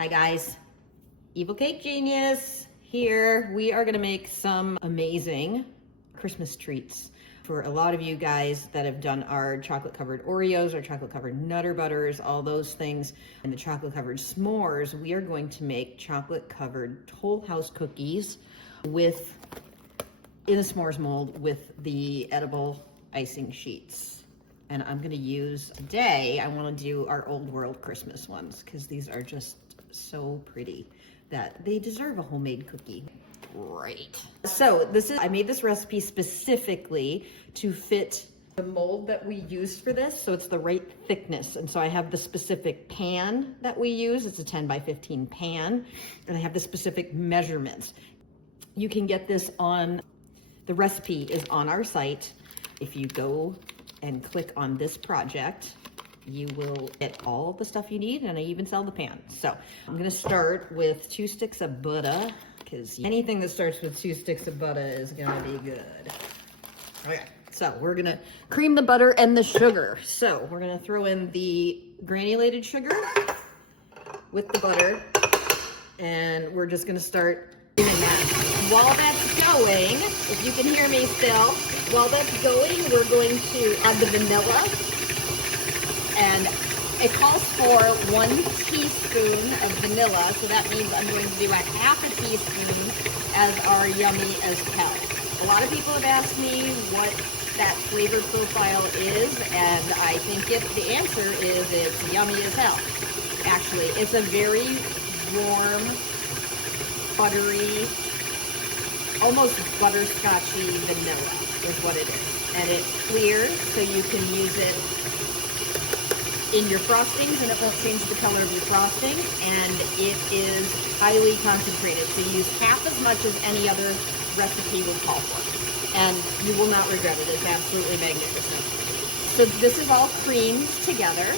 Hi guys, Evil Cake Genius here. We are gonna make some amazing Christmas treats for a lot of you guys that have done our chocolate covered Oreos or chocolate covered Nutter Butters, all those things, and the chocolate covered s'mores. We are going to make chocolate covered Toll House cookies in a s'mores mold with the edible icing sheets. And I'm gonna use today, I wanna do our old world Christmas ones because these are just so pretty that they deserve a homemade cookie. Great. So I made this recipe specifically to fit the mold that we used for this. So it's the right thickness. And so I have the specific pan that we use. It's a 10 by 15 pan. And I have the specific measurements. You can get this the recipe is on our site. If you go and click on this project, you will get all the stuff you need, and I even sell the pan. So I'm gonna start with 2 sticks of butter, because anything that starts with 2 sticks of butter is gonna be good. Okay, so we're gonna cream the butter and the sugar. So we're gonna throw in the granulated sugar with the butter, and we're just gonna start doing that. While that's going, if you can hear me still, while that's going, we're going to add the vanilla. And it calls for 1 teaspoon of vanilla, so that means I'm going to do a ½ teaspoon as our yummy as hell. A lot of people have asked me what that flavor profile is, and I think the answer is it's yummy as hell. Actually, it's a very warm, buttery, almost butterscotchy vanilla is what it is. And it's clear, so you can use it in your frostings and it won't change the color of your frosting, and it is highly concentrated, so use half as much as any other recipe would call for, and you will not regret it. It's absolutely magnificent. So this is all creamed together,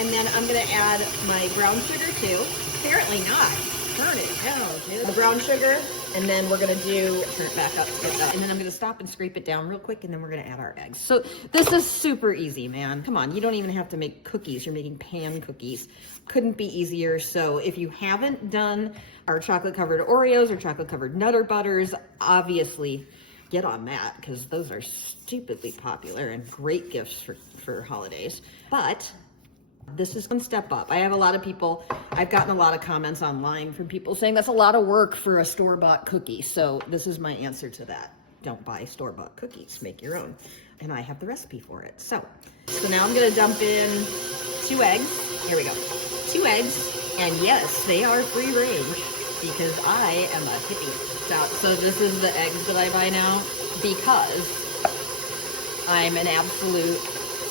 and then I'm going to add my brown sugar too. Apparently not. Turn it down, dude. The brown sugar, and then we're gonna turn it back up to get that. And then I'm gonna stop and scrape it down real quick, and then we're gonna add our eggs. So this is super easy, man. Come on, you don't even have to make cookies. You're making pan cookies. Couldn't be easier. So if you haven't done our chocolate covered Oreos or chocolate covered Nutter Butters, obviously get on that, because those are stupidly popular and great gifts for holidays. But this is one step up. I have a lot of people, I've gotten a lot of comments online from people saying that's a lot of work for a store-bought cookie. So this is my answer to that. Don't buy store-bought cookies, make your own. And I have the recipe for it. So now I'm gonna dump in 2 eggs. Here we go. 2 eggs, and yes, they are free range because I am a hippie. So this is the eggs that I buy now because I'm an absolute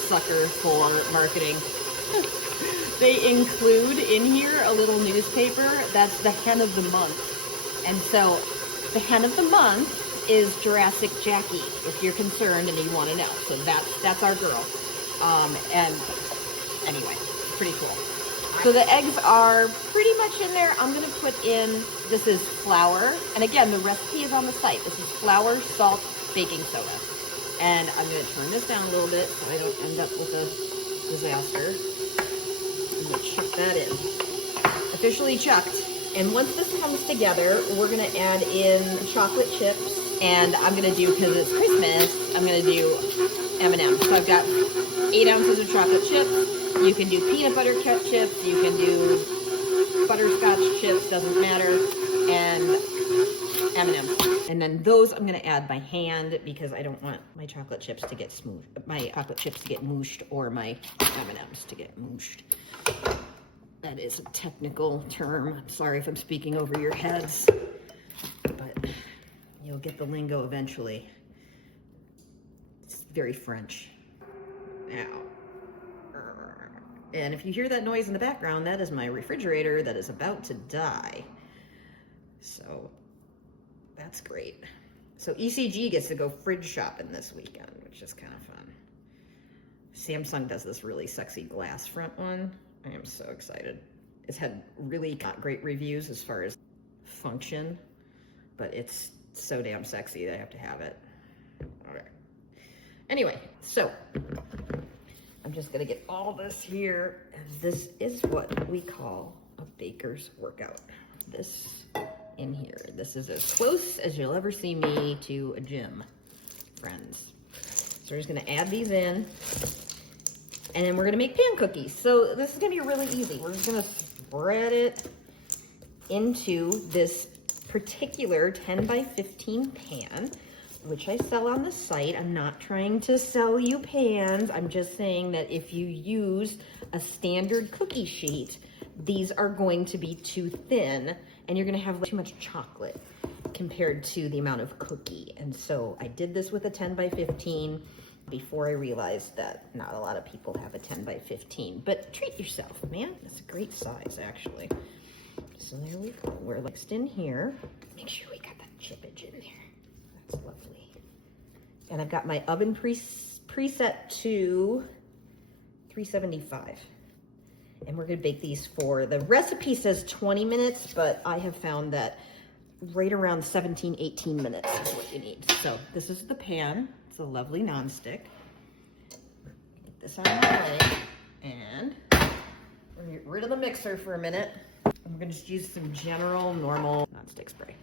sucker for marketing. They include in here a little newspaper that's the hen of the month. And so the hen of the month is Jurassic Jackie, if you're concerned and you want to know. So that's our girl. And anyway, pretty cool. So the eggs are pretty much in there. I'm going to put in, this is flour. And again, the recipe is on the site. This is flour, salt, baking soda. And I'm going to turn this down a little bit so I don't end up with a disaster. I'm gonna chuck that in. Officially chucked. And once this comes together, we're gonna add in chocolate chips. And I'm gonna do, because it's Christmas, I'm gonna do M&M's. So I've got 8 ounces of chocolate chips. You can do peanut butter chips. You can do butterscotch chips, doesn't matter. And M&M's. And then those I'm gonna add by hand because I don't want my chocolate chips to get smooth, my chocolate chips to get mooshed, or my M&M's to get mooshed. That is a technical term. I'm sorry if I'm speaking over your heads, but you'll get the lingo eventually. It's very French. Now, and if you hear that noise in the background, that is my refrigerator that is about to die. So that's great. So ECG gets to go fridge shopping this weekend, which is kind of fun. Samsung does this really sexy glass front one. I am so excited. It's had really not great reviews as far as function, but it's so damn sexy that I have to have it. Okay. Anyway, so I'm just gonna get all this here, and this is what we call a baker's workout. This in here. This is as close as you'll ever see me to a gym, friends. So we're just gonna add these in, and then we're gonna make pan cookies. So this is gonna be really easy. We're just gonna spread it into this particular 10 by 15 pan, which I sell on the site. I'm not trying to sell you pans. I'm just saying that if you use a standard cookie sheet, these are going to be too thin and you're gonna have too much chocolate compared to the amount of cookie. And so I did this with a 10 by 15 before I realized that not a lot of people have a 10 by 15, but treat yourself, man. It's a great size, actually. So there we go. We're mixed in here. Make sure we got that chippage in there. That's lovely. And I've got my oven preset to 375. And we're gonna bake these for, the recipe says 20 minutes, but I have found that right around 17, 18 minutes is what you need. So this is the pan. It's a lovely nonstick. Get this out of my way. And we're gonna get rid of the mixer for a minute. And we're gonna just use some general, normal nonstick spray.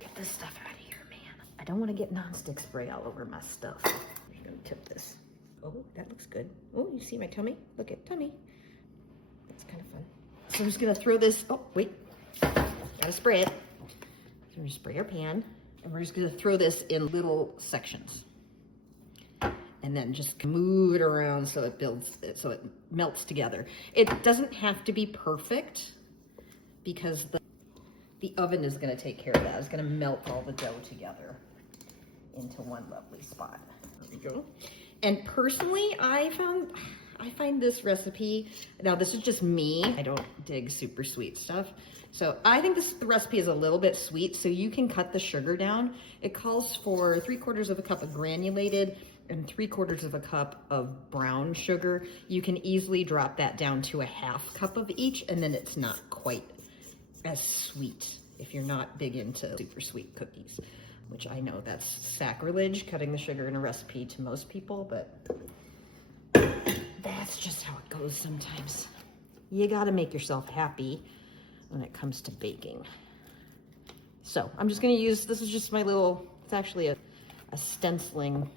Get this stuff out of here, man. I don't wanna get nonstick spray all over my stuff. I'm just gonna tip this. Oh, that looks good. Oh, you see my tummy? Look at tummy. That's kind of fun. So I'm just gonna throw this, oh, wait. Gotta spray it. So we're gonna spray our pan, and we're just gonna throw this in little sections. And then just move it around so it builds, so it melts together. It doesn't have to be perfect because the oven is gonna take care of that. It's gonna melt all the dough together into one lovely spot. There we go. And personally, I find this recipe, now this is just me, I don't dig super sweet stuff. So I think the recipe is a little bit sweet, so you can cut the sugar down. It calls for 3/4 of a cup of granulated and 3/4 of a cup of brown sugar. You can easily drop that down to a 1/2 cup of each, and then it's not quite as sweet if you're not big into super sweet cookies, which I know that's sacrilege, cutting the sugar in a recipe to most people, but that's just how it goes sometimes. You gotta make yourself happy when it comes to baking. So I'm just gonna use, this is just my little, it's actually a stenciling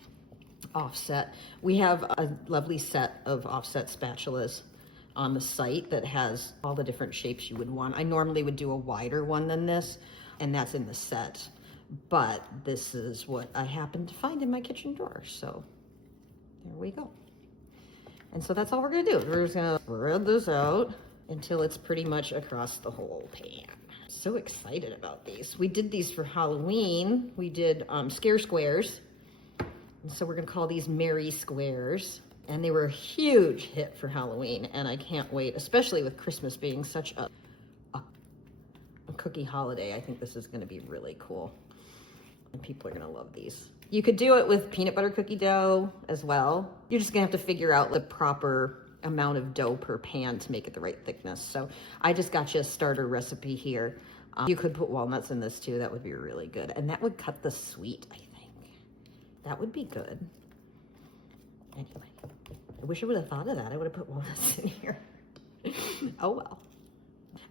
offset. We have a lovely set of offset spatulas on the site that has all the different shapes you would want. I normally would do a wider one than this, and that's in the set, but this is what I happened to find in my kitchen drawer. So there we go. And so that's all we're gonna do. We're just gonna spread this out until it's pretty much across the whole pan. So excited about these. We did these for Halloween. We did scare squares. And so we're gonna call these Merry Squares. And they were a huge hit for Halloween. And I can't wait, especially with Christmas being such a cookie holiday. I think this is gonna be really cool. And people are gonna love these. You could do it with peanut butter cookie dough as well. You're just gonna have to figure out the proper amount of dough per pan to make it the right thickness. So I just got you a starter recipe here. You could put walnuts in this too. That would be really good. And that would cut the sweet, I think. That would be good. Anyway, I wish I would have thought of that. I would have put walnuts in here. Oh well.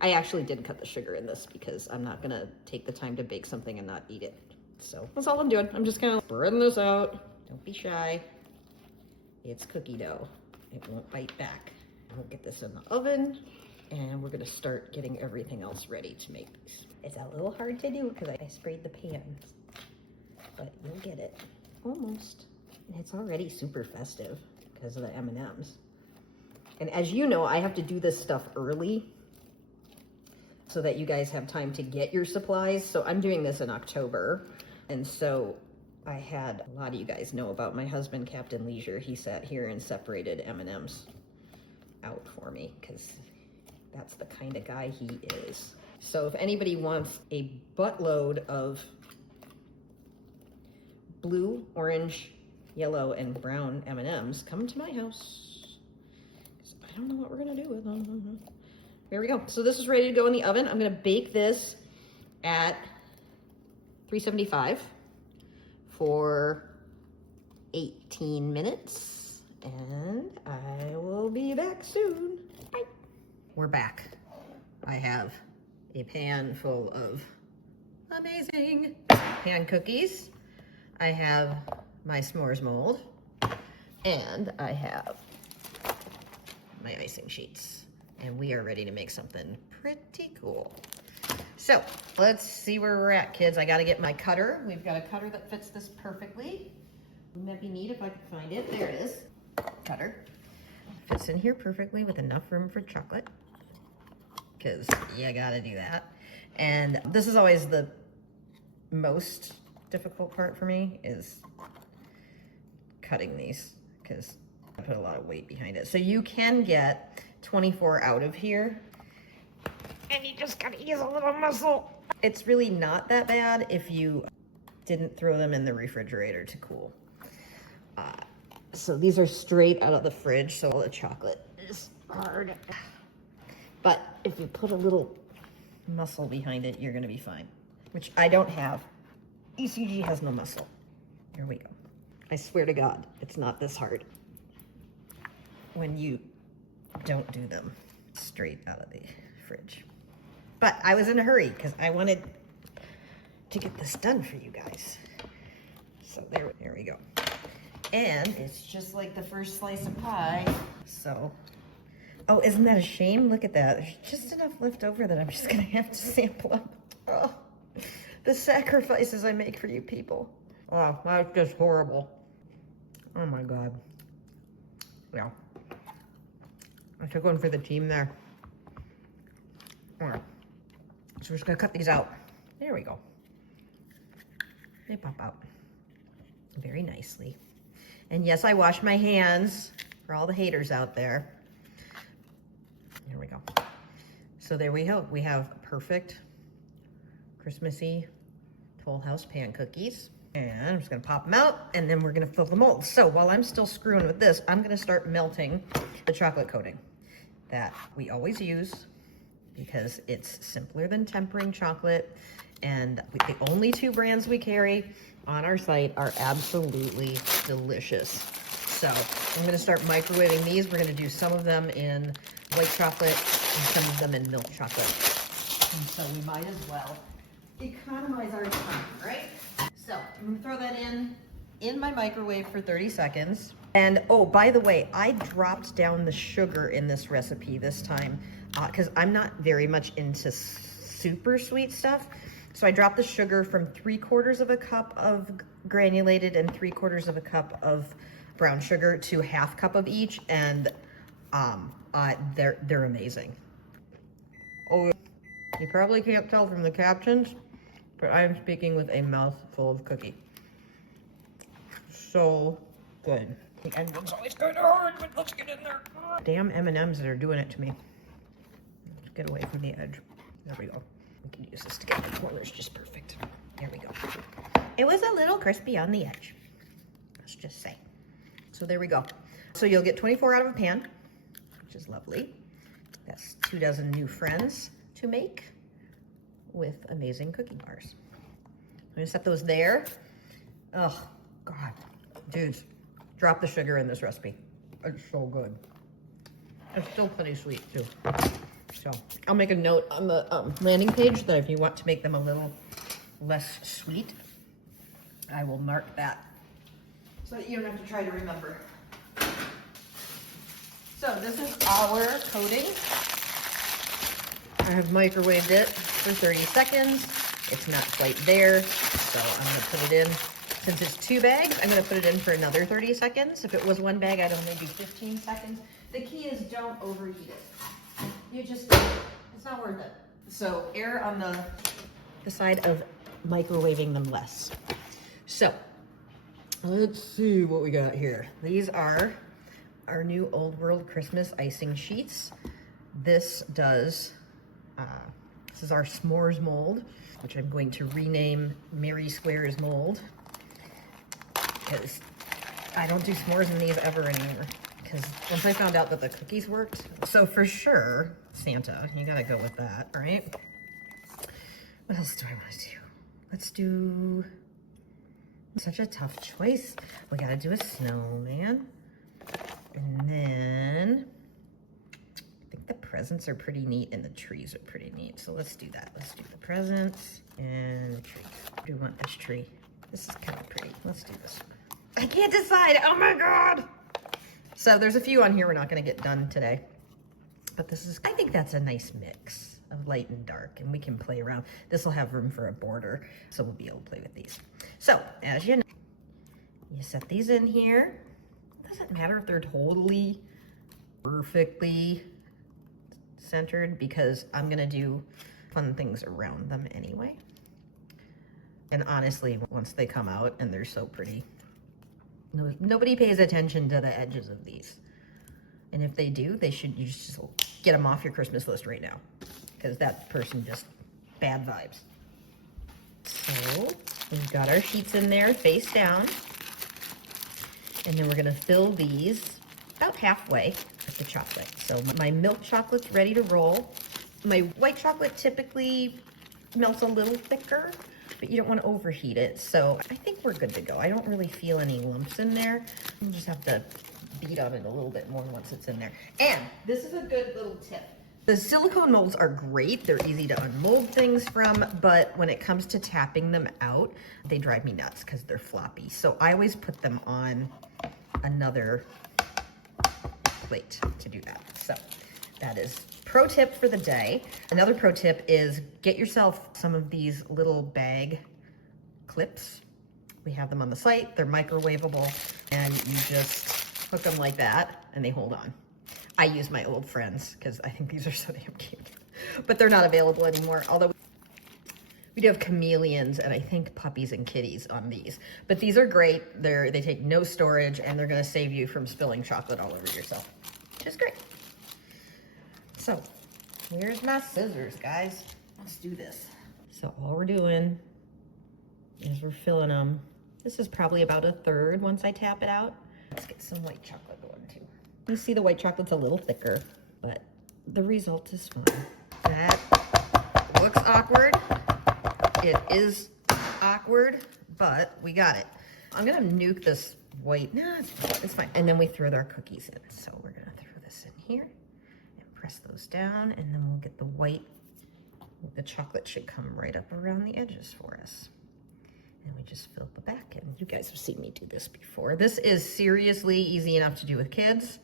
I actually did cut the sugar in this because I'm not gonna take the time to bake something and not eat it. So that's all I'm doing. I'm just kind of spreading this out. Don't be shy. It's cookie dough. It won't bite back. We'll get this in the oven and we're gonna start getting everything else ready to make these. It's a little hard to do because I sprayed the pans, but you'll get it. Almost. And it's already super festive because of the M&Ms. And as you know, I have to do this stuff early so that you guys have time to get your supplies. So I'm doing this in October. And so I had a lot of you guys know about my husband, Captain Leisure. He sat here and separated M&Ms out for me because that's the kind of guy he is. So if anybody wants a buttload of blue, orange, yellow, and brown M&Ms, come to my house. I don't know what we're gonna do with them. Here we go. So this is ready to go in the oven. I'm gonna bake this at 375 for 18 minutes, and I will be back soon. Bye. We're back. I have a pan full of amazing pan cookies. I have my s'mores mold, and I have my icing sheets. And we are ready to make something pretty cool. So let's see where we're at, kids. I gotta get my cutter. We've got a cutter that fits this perfectly. Wouldn't that be neat if I could find it? There it is. Cutter. Fits in here perfectly with enough room for chocolate, because you gotta do that. And this is always the most difficult part for me, is cutting these, because I put a lot of weight behind it. So you can get 24 out of here, and you just gotta use a little muscle. It's really not that bad if you didn't throw them in the refrigerator to cool. So these are straight out of the fridge, so all the chocolate is hard. But if you put a little muscle behind it, you're gonna be fine, which I don't have. ECG has no muscle. Here we go. I swear to God, it's not this hard when you don't do them straight out of the fridge. But I was in a hurry because I wanted to get this done for you guys. So there we go. And it's just like the first slice of pie. So, oh, isn't that a shame? Look at that. There's just enough left over that I'm just gonna have to sample up. Oh, the sacrifices I make for you people. Oh, that's just horrible. Oh my God. Yeah. I took one for the team there. All right. So we're just gonna cut these out. There we go. They pop out very nicely. And yes, I wash my hands for all the haters out there. Here we go. So there we go. We have perfect Christmassy Toll House pan cookies. And I'm just gonna pop them out, and then we're gonna fill the mold. So while I'm still screwing with this, I'm gonna start melting the chocolate coating that we always use, because it's simpler than tempering chocolate. And the only two brands we carry on our site are absolutely delicious. So I'm gonna start microwaving these. We're gonna do some of them in white chocolate and some of them in milk chocolate. And so we might as well economize our time, right? So I'm gonna throw that in my microwave for 30 seconds. And oh, by the way, I dropped down the sugar in this recipe this time because I'm not very much into super sweet stuff. So I dropped the sugar from 3/4 of a cup of granulated and 3/4 of a cup of brown sugar to 1/2 cup of each, and they're amazing. Oh, you probably can't tell from the captions, but I am speaking with a mouthful of cookie. So good. The ending's always kind of hard, but let's get in there. Damn M&Ms that are doing it to me. Let's get away from the edge. There we go. We can use this to get the corners just perfect. There we go. It was a little crispy on the edge, let's just say. So there we go. So you'll get 24 out of a pan, which is lovely. That's 2 dozen new friends to make with amazing cookie bars. I'm gonna set those there. Oh, God. Dudes, drop the sugar in this recipe. It's so good. It's still pretty sweet, too. So I'll make a note on the landing page that if you want to make them a little less sweet, I will mark that so that you don't have to try to remember. So this is our coating. I have microwaved it for 30 seconds. It's not quite there, so I'm gonna put it in. Since it's 2 bags, I'm gonna put it in for another 30 seconds. If it was 1 bag, I'd only do 15 seconds. The key is don't overheat it. It's not worth it. So err on the side of microwaving them less. So let's see what we got here. These are our new Old World Christmas icing sheets. This is our s'mores mold, which I'm going to rename Mary Squares Mold, because I don't do s'mores in these ever anymore. Because once I found out that the cookies worked, so for sure, Santa, you gotta go with that, right? What else do I want to do? Let's do, such a tough choice. We gotta do a snowman. And then, I think the presents are pretty neat and the trees are pretty neat. So let's do that. Let's do the presents and the trees. Do we want this tree? This is kind of pretty. Let's do this one. I can't decide. Oh my God. So there's a few on here we're not going to get done today. But this is, I think that's a nice mix of light and dark, and we can play around. This will have room for a border, so we'll be able to play with these. So as you know, you set these in here. It doesn't matter if they're totally perfectly centered, because I'm gonna do fun things around them anyway. And honestly, once they come out and they're so pretty, nobody pays attention to the edges of these. And if they do, you just get them off your Christmas list right now, because that person just bad vibes. So we've got our sheets in there face down. And then we're gonna fill these about halfway with the chocolate. So my milk chocolate's ready to roll. My white chocolate typically melts a little thicker, but you don't want to overheat it. So I think we're good to go. I don't really feel any lumps in there. You just have to beat on it a little bit more once it's in there. And this is a good little tip. The silicone molds are great. They're easy to unmold things from, but when it comes to tapping them out, they drive me nuts because they're floppy. So I always put them on another plate to do that. So that is pro tip for the day. Another pro tip is get yourself some of these little bag clips. We have them on the site. They're microwavable, and you just hook them like that and they hold on. I use my old friends because I think these are so damn cute, but they're not available anymore. Although we do have chameleons and I think puppies and kitties on these, but these are great. They take no storage and they're gonna save you from spilling chocolate all over yourself, which is great. So here's my scissors, guys. Let's do this. So all we're doing is we're filling them. This is probably about a third once I tap it out. Let's get some white chocolate going too. You see the white chocolate's a little thicker, but the result is fine. That looks awkward. It is awkward, but we got it. I'm gonna nuke this white. No, it's fine. And then we throw our cookies in. So we're gonna throw this in here and press those down, and then we'll get the white. The chocolate should come right up around the edges for us. And we just fill the back in. You guys have seen me do this before. This is seriously easy enough to do with kids,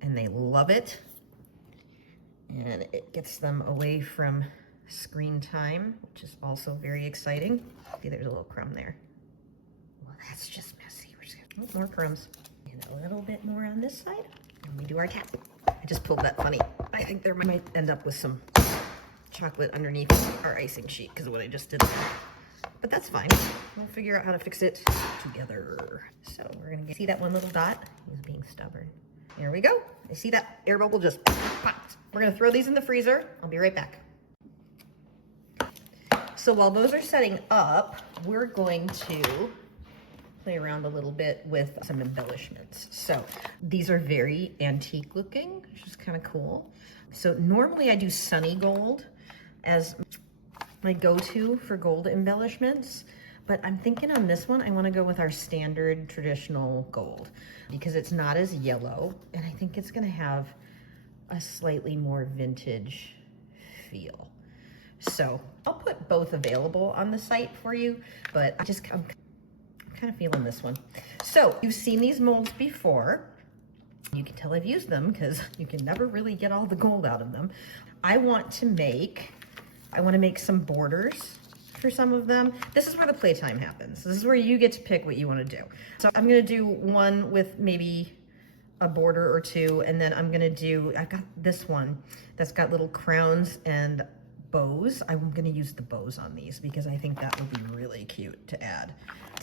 and they love it. And it gets them away from screen time, which is also very exciting. See, there's a little crumb there. Well, that's just messy. We're just gonna more crumbs. And a little bit more on this side. And we do our tap. I just pulled that funny. I think there might end up with some chocolate underneath our icing sheet because of what I just did there. But that's fine. We'll figure out how to fix it together. So we're gonna see that one little dot. He's being stubborn. There we go. I see that air bubble just popped. We're gonna throw these in the freezer. I'll be right back. So while those are setting up, we're going to play around a little bit with some embellishments. So these are very antique looking, which is kind of cool. So normally I do sunny gold as my go-to for gold embellishments, but I'm thinking on this one, I wanna go with our standard traditional gold because it's not as yellow, and I think it's gonna have a slightly more vintage feel. So I'll put both available on the site for you, but I'm kind of feeling this one. So you've seen these molds before. You can tell I've used them because you can never really get all the gold out of them. I want to make some borders for some of them. This is where the playtime happens. This is where you get to pick what you want to do. So I'm gonna do one with maybe a border or two, and then I've got this one that's got little crowns and bows. I'm gonna use the bows on these because I think that would be really cute to add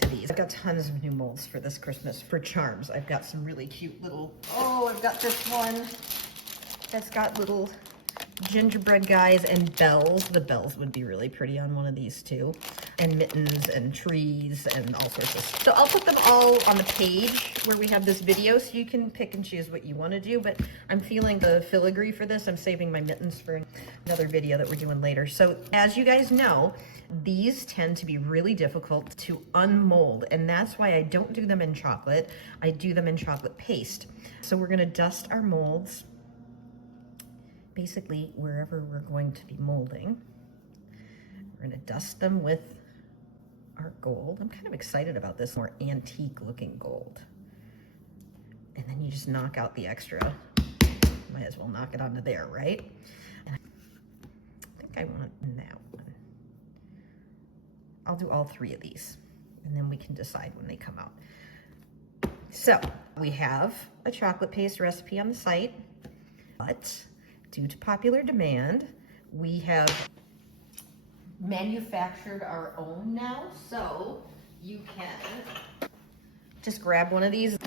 to these. I've got tons of new molds for this Christmas for charms. I've got some really cute little, I've got this one that's got little gingerbread guys and bells. The bells would be really pretty on one of these too. And mittens and trees and all sorts of stuff. So I'll put them all on the page where we have this video so you can pick and choose what you want to do, but I'm feeling the filigree for this. I'm saving my mittens for another video that we're doing later. So as you guys know, these tend to be really difficult to unmold, and that's why I don't do them in chocolate. I do them in chocolate paste. So we're gonna dust our molds basically wherever we're going to be molding. We're gonna dust them with our gold. I'm kind of excited about this more antique looking gold. And then you just knock out the extra. Might as well knock it onto there, right? And I think I want that one. I'll do all 3 of these, and then we can decide when they come out. So we have a chocolate paste recipe on the site, but due to popular demand, we have manufactured our own now. So you can just grab one of these.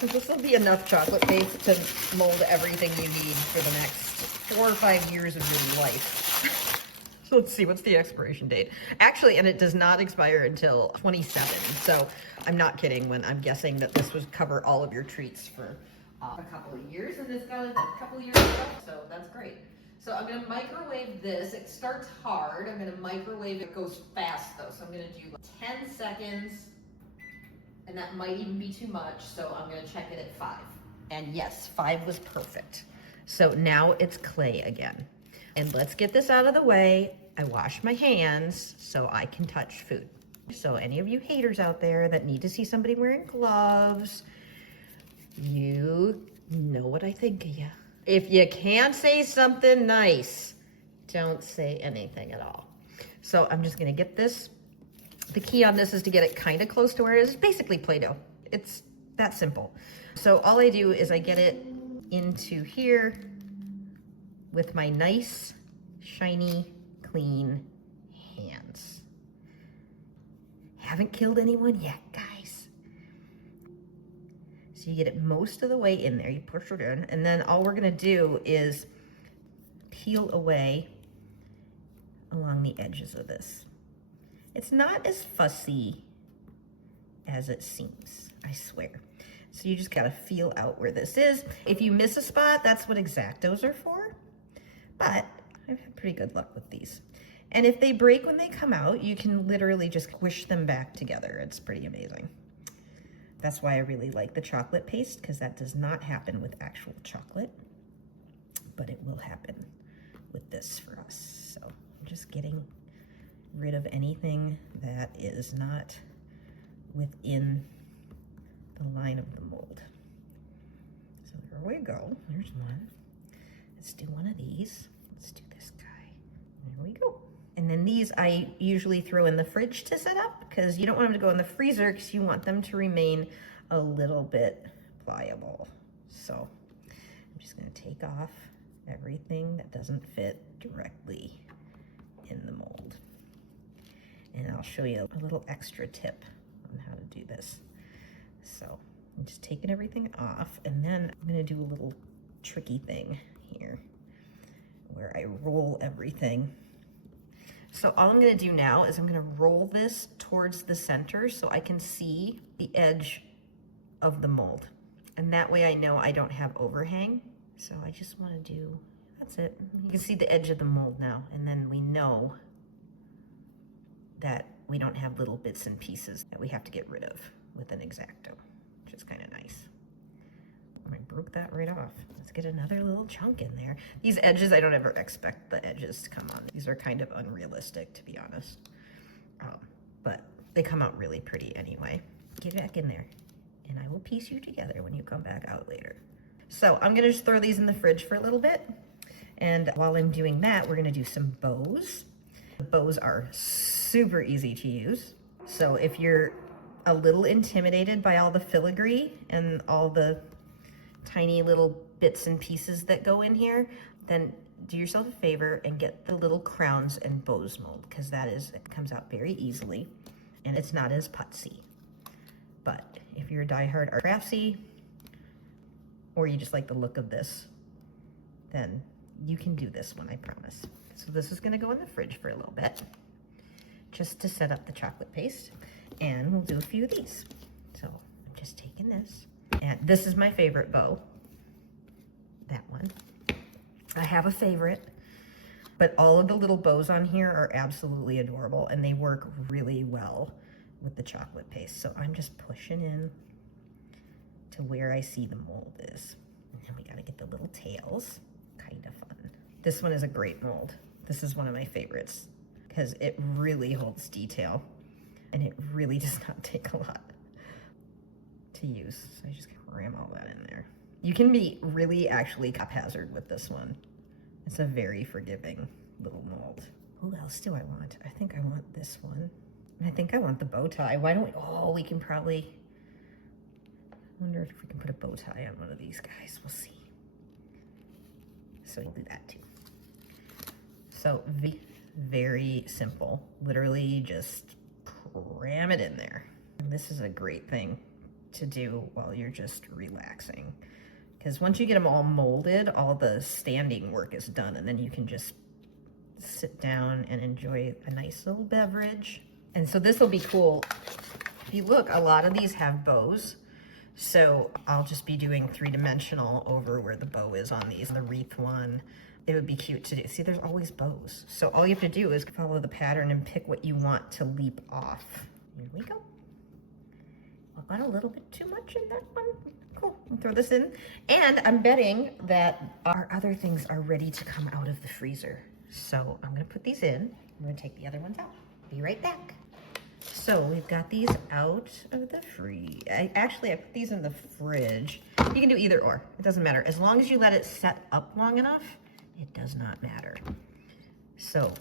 This will be enough chocolate paste to mold everything you need for the next 4 or 5 years of your life. So let's see, what's the expiration date? Actually, and it does not expire until 27. So I'm not kidding when I'm guessing that this would cover all of your treats for a couple of years, and this got a couple of years ago, so that's great. So I'm gonna microwave this. It starts hard. I'm gonna microwave it. It goes fast though, so I'm gonna do 10 seconds. And that might even be too much, so I'm gonna check it at 5. And yes, 5 was perfect. So now it's clay again. And let's get this out of the way. I wash my hands so I can touch food. So any of you haters out there that need to see somebody wearing gloves, you know what I think of you. If you can't say something nice, don't say anything at all. So I'm just gonna get this. The key on this is to get it kind of close to where it is. It's basically Play-Doh. It's that simple. So all I do is I get it into here with my nice, shiny, clean hands. Haven't killed anyone yet, guys. So you get it most of the way in there. You push it in, and then all we're gonna do is peel away along the edges of this. It's not as fussy as it seems, I swear. So you just gotta feel out where this is. If you miss a spot, that's what X-Actos are for. But I've had pretty good luck with these. And if they break when they come out, you can literally just squish them back together. It's pretty amazing. That's why I really like the chocolate paste, because that does not happen with actual chocolate, but it will happen with this for us. So I'm just getting rid of anything that is not within the line of the mold. So there we go. There's one. Let's do one of these. Let's do this guy. There we go. And then these I usually throw in the fridge to set up, because you don't want them to go in the freezer because you want them to remain a little bit pliable. So I'm just going to take off everything that doesn't fit directly in the mold. And I'll show you a little extra tip on how to do this. So I'm just taking everything off, and then I'm gonna do a little tricky thing here where I roll everything. So all I'm gonna do now is I'm gonna roll this towards the center so I can see the edge of the mold. And that way I know I don't have overhang. So I just wanna do, that's it. You can see the edge of the mold now, and then we know that we don't have little bits and pieces that we have to get rid of with an X-Acto, which is kind of nice. I broke that right off. Let's get another little chunk in there. These edges, I don't ever expect the edges to come on. These are kind of unrealistic, to be honest. But they come out really pretty anyway. Get back in there, and I will piece you together when you come back out later. So I'm gonna just throw these in the fridge for a little bit. And while I'm doing that, we're gonna do some bows. The bows are super easy to use. So if you're a little intimidated by all the filigree and all the tiny little bits and pieces that go in here, then do yourself a favor and get the little crowns and bows mold, because it comes out very easily and it's not as putsy. But if you're a diehard art craftsy, or you just like the look of this, then you can do this one, I promise. So this is gonna go in the fridge for a little bit, just to set up the chocolate paste, and we'll do a few of these. So I'm just taking this, and this is my favorite bow, that one. I have a favorite, but all of the little bows on here are absolutely adorable, and they work really well with the chocolate paste. So I'm just pushing in to where I see the mold is. And then we gotta get the little tails, kind kind of fun. This one is a great mold. This is one of my favorites because it really holds detail and it really does not take a lot to use. So I just cram all that in there. You can be really actually haphazard with this one. It's a very forgiving little mold. Who else do I want? I think I want this one. And I think I want the bow tie. Why don't we, oh, we can probably, I wonder if we can put a bow tie on one of these guys. We'll see. So we'll do that too. So very simple. Literally just cram it in there. And this is a great thing to do while you're just relaxing. Because once you get them all molded, all the standing work is done, and then you can just sit down and enjoy a nice little beverage. And so this will be cool. If you look, a lot of these have bows. So I'll just be doing 3-dimensional over where the bow is on these. The wreath one, it would be cute to do. See, there's always bows. So all you have to do is follow the pattern and pick what you want to leap off. Here we go. I got a little bit too much in that one. Cool, I'll throw this in. And I'm betting that our other things are ready to come out of the freezer. So I'm gonna put these in. I'm gonna take the other ones out. Be right back. So we've got these out of the I put these in the fridge. You can do either or, it doesn't matter. As long as you let it set up long enough, it does not matter. So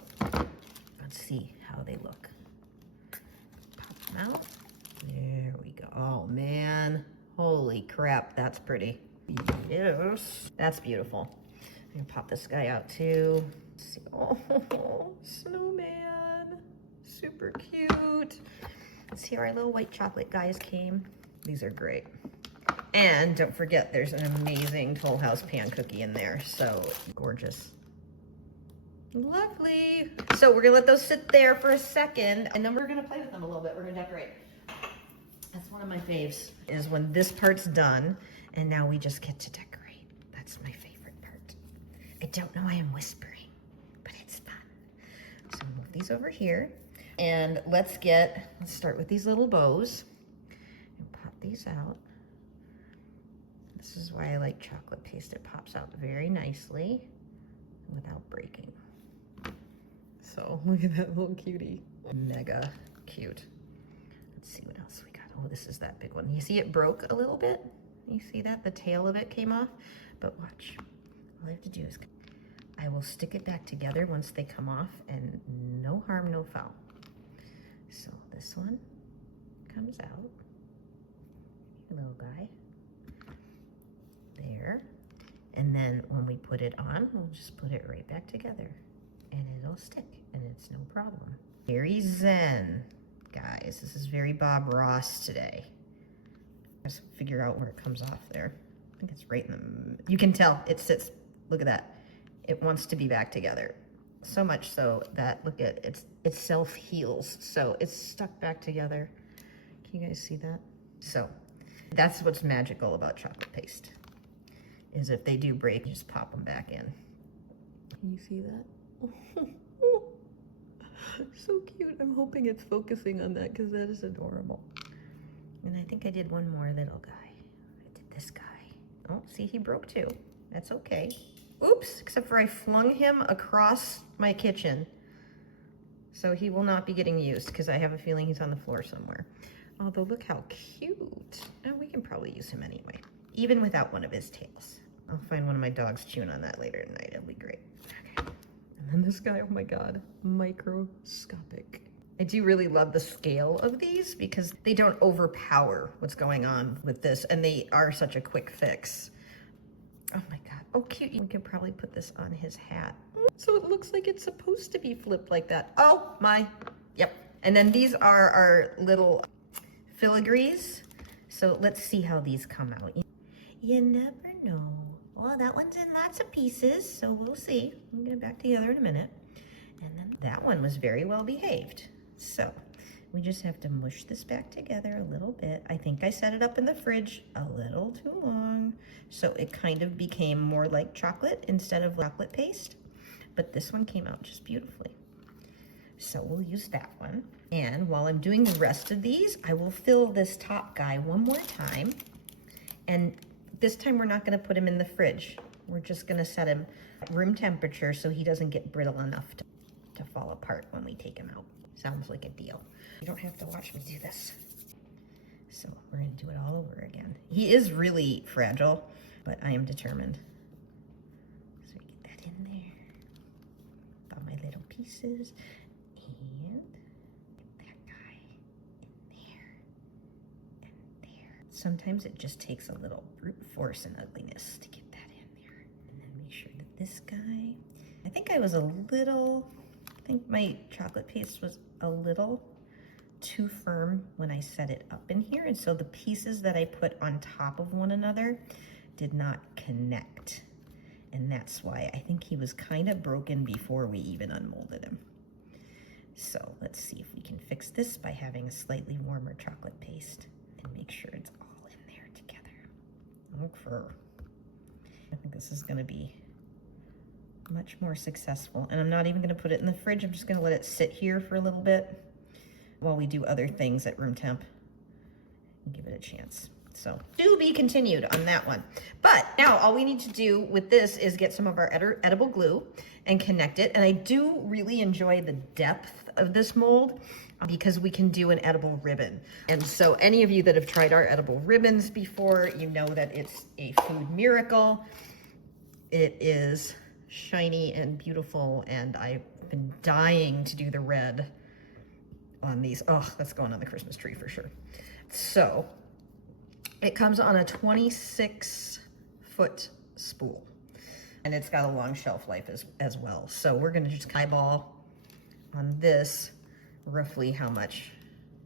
let's see how they look. Pop them out. There we go. Oh man, holy crap, that's pretty. Yes, that's beautiful. I'm gonna pop this guy out too. Let's see. Oh, snowman, super cute. Let's see, our little white chocolate guys came. These are great. And don't forget, there's an amazing Toll House pan cookie in there, so gorgeous. Lovely. So we're gonna let those sit there for a second, and then we're gonna play with them a little bit. We're gonna decorate. That's one of my faves, is when this part's done, and now we just get to decorate. That's my favorite part. I don't know why I'm whispering, but it's fun. So move these over here, and let's start with these little bows, and pop these out. This is why I like chocolate paste. It pops out very nicely without breaking. So look at that little cutie. Mega cute. Let's see what else we got. Oh, this is that big one. You see it broke a little bit? You see that? The tail of it came off. But watch. All I have to do is I will stick it back together once they come off, and no harm, no foul. So this one comes out. Little guy. There. And then when we put it on, we'll just put it right back together. And it'll stick, and it's no problem. Very zen. Guys, this is very Bob Ross today. Just figure out where it comes off there. I think it's right in the, you can tell it sits, look at that. It wants to be back together. So much so that, look at it self heals. So it's stuck back together. Can you guys see that? So that's what's magical about chocolate paste, is if they do break, you just pop them back in. Can you see that? So cute. I'm hoping it's focusing on that because that is adorable. And I think I did one more little guy. I did this guy. Oh, see, he broke too. That's okay. Oops, except for I flung him across my kitchen. So he will not be getting used because I have a feeling he's on the floor somewhere. Although look how cute. And we can probably use him anyway, even without one of his tails. I'll find one of my dogs chewing on that later tonight. It'll be great. Okay. And then this guy, oh my God, microscopic. I do really love the scale of these because they don't overpower what's going on with this, and they are such a quick fix. Oh my God, oh cute. We could probably put this on his hat. So it looks like it's supposed to be flipped like that. Oh my, yep. And then these are our little filigrees. So let's see how these come out. You never know. Well, that one's in lots of pieces, so we'll see. We'll get it back together in a minute. And then that one was very well behaved. So we just have to mush this back together a little bit. I think I set it up in the fridge a little too long, so it kind of became more like chocolate instead of chocolate paste. But this one came out just beautifully. So we'll use that one. And while I'm doing the rest of these, I will fill this top guy one more time. And this time we're not gonna put him in the fridge. We're just gonna set him at room temperature so he doesn't get brittle enough to fall apart when we take him out. Sounds like a deal. You don't have to watch me do this. So we're gonna do it all over again. He is really fragile, but I am determined. So we get that in there. All my little pieces. And get that guy in there and there. Sometimes it just takes a little brute force and ugliness to get that in there. And then make sure that this guy, I think I think my chocolate paste was a little too firm when I set it up in here. And so the pieces that I put on top of one another did not connect. And that's why I think he was kind of broken before we even unmolded him. So let's see if we can fix this by having a slightly warmer chocolate paste and make sure it's all in there together. Okay. I think this is gonna be much more successful. And I'm not even gonna put it in the fridge. I'm just gonna let it sit here for a little bit while we do other things at room temp and give it a chance. So to be continued on that one. But now all we need to do with this is get some of our edible glue and connect it. And I do really enjoy the depth of this mold because we can do an edible ribbon. And so any of you that have tried our edible ribbons before, you know that it's a food miracle. It is shiny and beautiful, and I've been dying to do the red on these. Oh, that's going on the Christmas tree for sure. So it comes on a 26-foot spool, and it's got a long shelf life as well. So we're gonna just eyeball on this roughly how much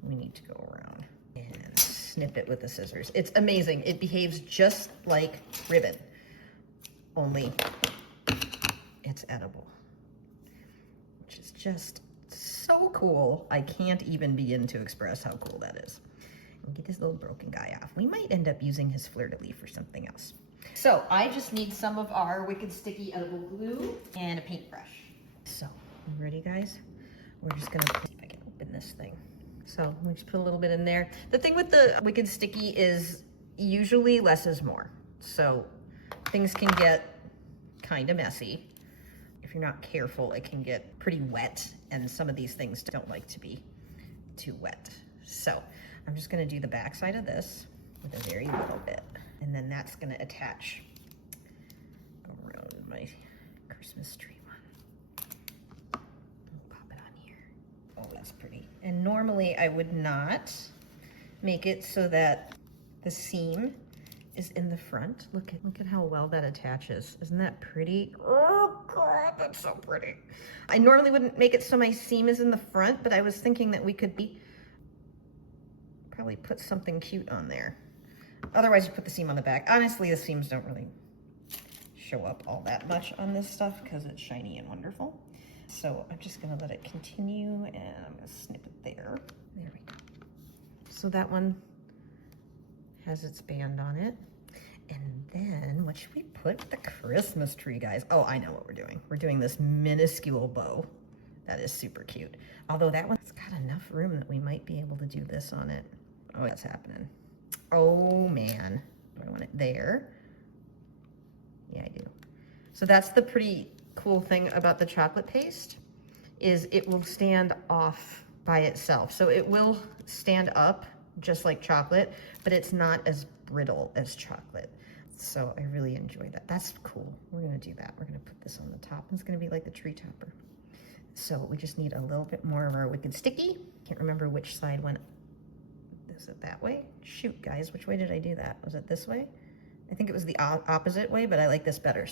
we need to go around and snip it with the scissors. It's amazing. It behaves just like ribbon, only it's edible, which is just so cool. I can't even begin to express how cool that is. And get this little broken guy off. We might end up using his fleur-de-lis for something else. So I just need some of our Wicked Sticky edible glue and a paintbrush. So, you ready, guys? We're just gonna see if I can open this thing. So we just put a little bit in there. The thing with the Wicked Sticky is usually less is more. So things can get kind of messy. If you're not careful, it can get pretty wet, and some of these things don't like to be too wet. So I'm just gonna do the back side of this with a very little bit, and then that's gonna attach around my Christmas tree one. I'll pop it on here. Oh, that's pretty. And normally I would not make it so that the seam is in the front. Look at how well that attaches. Isn't that pretty? Oh God, that's so pretty. I normally wouldn't make it so my seam is in the front, but I was thinking that we could probably put something cute on there. Otherwise, you put the seam on the back. Honestly, the seams don't really show up all that much on this stuff because it's shiny and wonderful. So I'm just gonna let it continue, and I'm gonna snip it there. There we go. So that one has its band on it. And then what should we put the Christmas tree, guys? Oh, I know what we're doing. We're doing this minuscule bow. That is super cute. Although that one's got enough room that we might be able to do this on it. Oh, that's happening. Oh man, do I want it there? Yeah, I do. So that's the pretty cool thing about the chocolate paste, is it will stand off by itself. So it will stand up just like chocolate, but it's not as brittle as chocolate. So I really enjoy that. That's cool. We're gonna do that. We're gonna put this on the top. It's gonna be like the tree topper. So we just need a little bit more of our Wicked Sticky. Can't remember which side went. Is it that way? Shoot, guys, which way did I do that? Was it this way? I think it was the opposite way, but I like this better.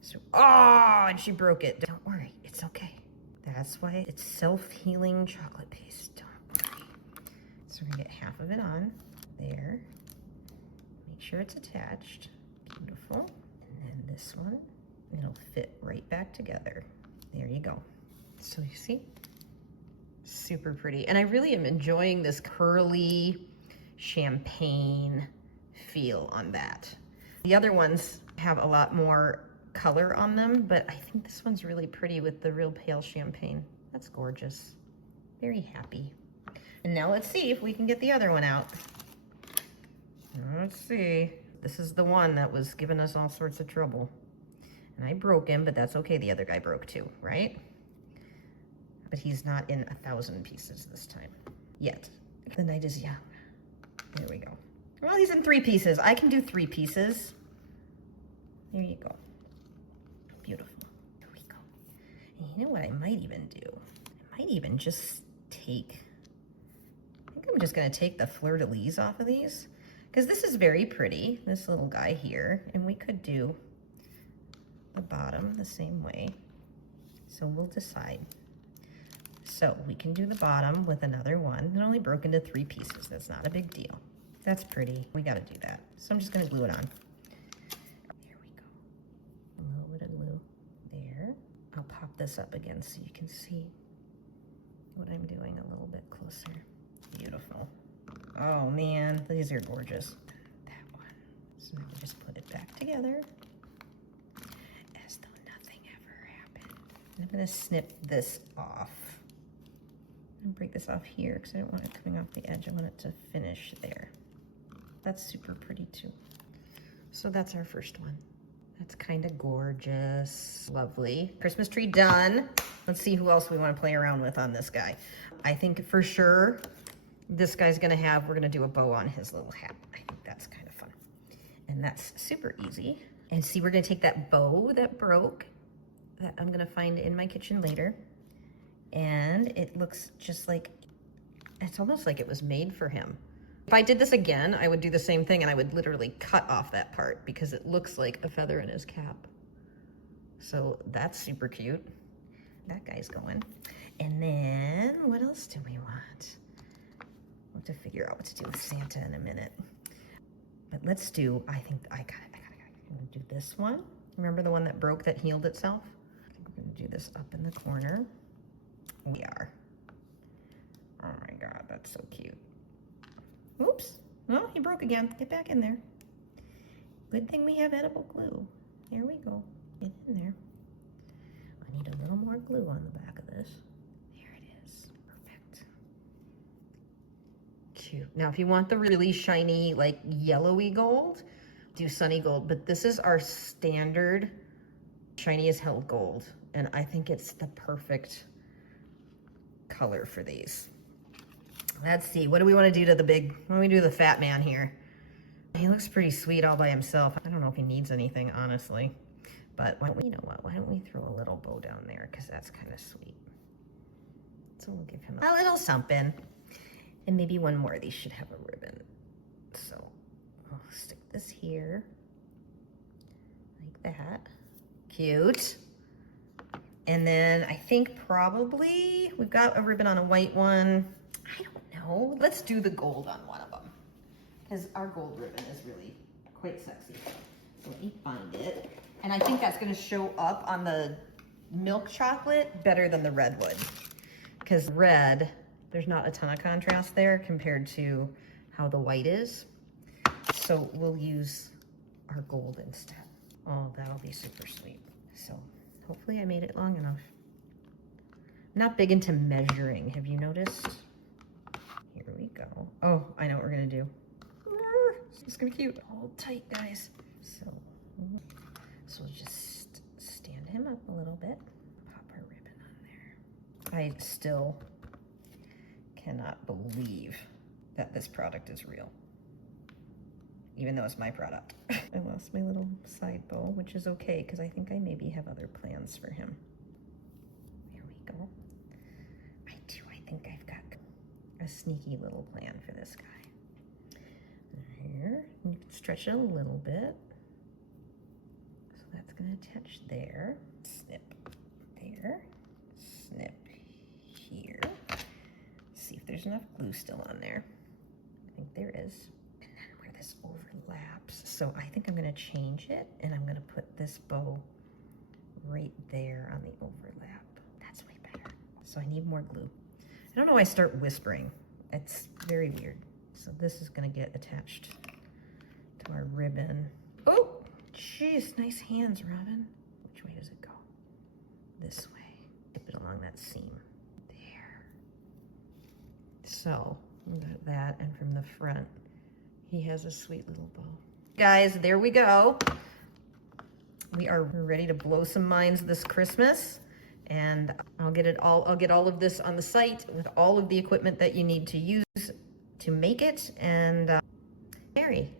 So, oh, and she broke it. Don't worry, it's okay. That's why it's self-healing chocolate paste. Don't worry. So we're gonna get half of it on there. Make sure it's attached. Beautiful. And then this one, it'll fit right back together. There you go. So you see? Super pretty. And I really am enjoying this curly champagne feel on that. The other ones have a lot more color on them, but I think this one's really pretty with the real pale champagne. That's gorgeous. Very happy. And now let's see if we can get the other one out. Let's see. This is the one that was giving us all sorts of trouble. And I broke him, but that's okay. The other guy broke too, right? But he's not in 1,000 pieces this time, yet. The night is young. There we go. Well, he's in 3 pieces. I can do 3 pieces. There you go. Beautiful. There we go. And you know what I might even do? I might even just take, I think I'm just gonna take the fleur-de-lis off of these, because this is very pretty, this little guy here, and we could do the bottom the same way. So we'll decide. So we can do the bottom with another one. It only broke into 3 pieces. That's not a big deal. That's pretty. We got to do that. So I'm just going to glue it on. There we go. A little bit of glue there. I'll pop this up again so you can see what I'm doing a little bit closer. Beautiful. Oh man, these are gorgeous. That one. So now we just put it back together as though nothing ever happened. I'm going to snip this off. And break this off here because I don't want it coming off the edge. I want it to finish there. That's super pretty too. So that's our first one. That's kind of gorgeous. Lovely. Christmas tree done. Let's see who else we want to play around with on this guy. I think for sure this guy's gonna have, we're gonna do a bow on his little hat. I think that's kind of fun. And that's super easy. And see, we're gonna take that bow that broke that I'm gonna find in my kitchen later. And it looks just like, it's almost like it was made for him. If I did this again, I would do the same thing and I would literally cut off that part because it looks like a feather in his cap. So that's super cute. That guy's going. And then what else do we want? We'll have to figure out what to do with Santa in a minute. But let's do, I think I'm gonna do this one. Remember the one that broke that healed itself? I think we're gonna do this up in the corner. We are. Oh my God, that's so cute. Oops, no, he broke again. Get back in there. Good thing we have edible glue. Here we go, get in there. I need a little more glue on the back of this. There it is, perfect. Cute. Now, if you want the really shiny, like yellowy gold, do sunny gold, but this is our standard shiny as hell gold. And I think it's the perfect color for these. Let's see, what do we want to do to the big, what do we do to the fat man here? He looks pretty sweet all by himself. I don't know if he needs anything, honestly. But why don't we, you know what, why don't we throw a little bow down there, because that's kind of sweet. So we'll give him a little something. And maybe one more of these should have a ribbon. So I'll stick this here, like that. Cute. And then I think probably we've got a ribbon on a white one. I don't know. Let's do the gold on one of them, because our gold ribbon is really quite sexy. So let me find it. And I think that's gonna show up on the milk chocolate better than the red would, because red, there's not a ton of contrast there compared to how the white is. So we'll use our gold instead. Oh, that'll be super sweet. So hopefully I made it long enough. I'm not big into measuring, have you noticed? Here we go. Oh, I know what we're gonna do. It's gonna be cute. Hold tight, guys. So we'll just stand him up a little bit. Pop our ribbon on there. I still cannot believe that this product is real, even though it's my product. I lost my little side bow, which is okay, because I think I maybe have other plans for him. There we go. I do, I think I've got a sneaky little plan for this guy. Here, you can stretch it a little bit. So that's gonna attach there. Snip there, snip here. See if there's enough glue still on there. I think there is. And then where this overlaps, so I think I'm gonna change it and I'm gonna put this bow right there on the overlap. That's way better. So I need more glue. I don't know why I start whispering. It's very weird. So this is gonna get attached to our ribbon. Oh, jeez, nice hands, Robin. Which way does it go? This way. Dip it along that seam. There. So, we got that, and from the front, he has a sweet little bow. Guys, there we go. We are ready to blow some minds this Christmas, and I'll get all of this on the site with all of the equipment that you need to use to make it, and Merry.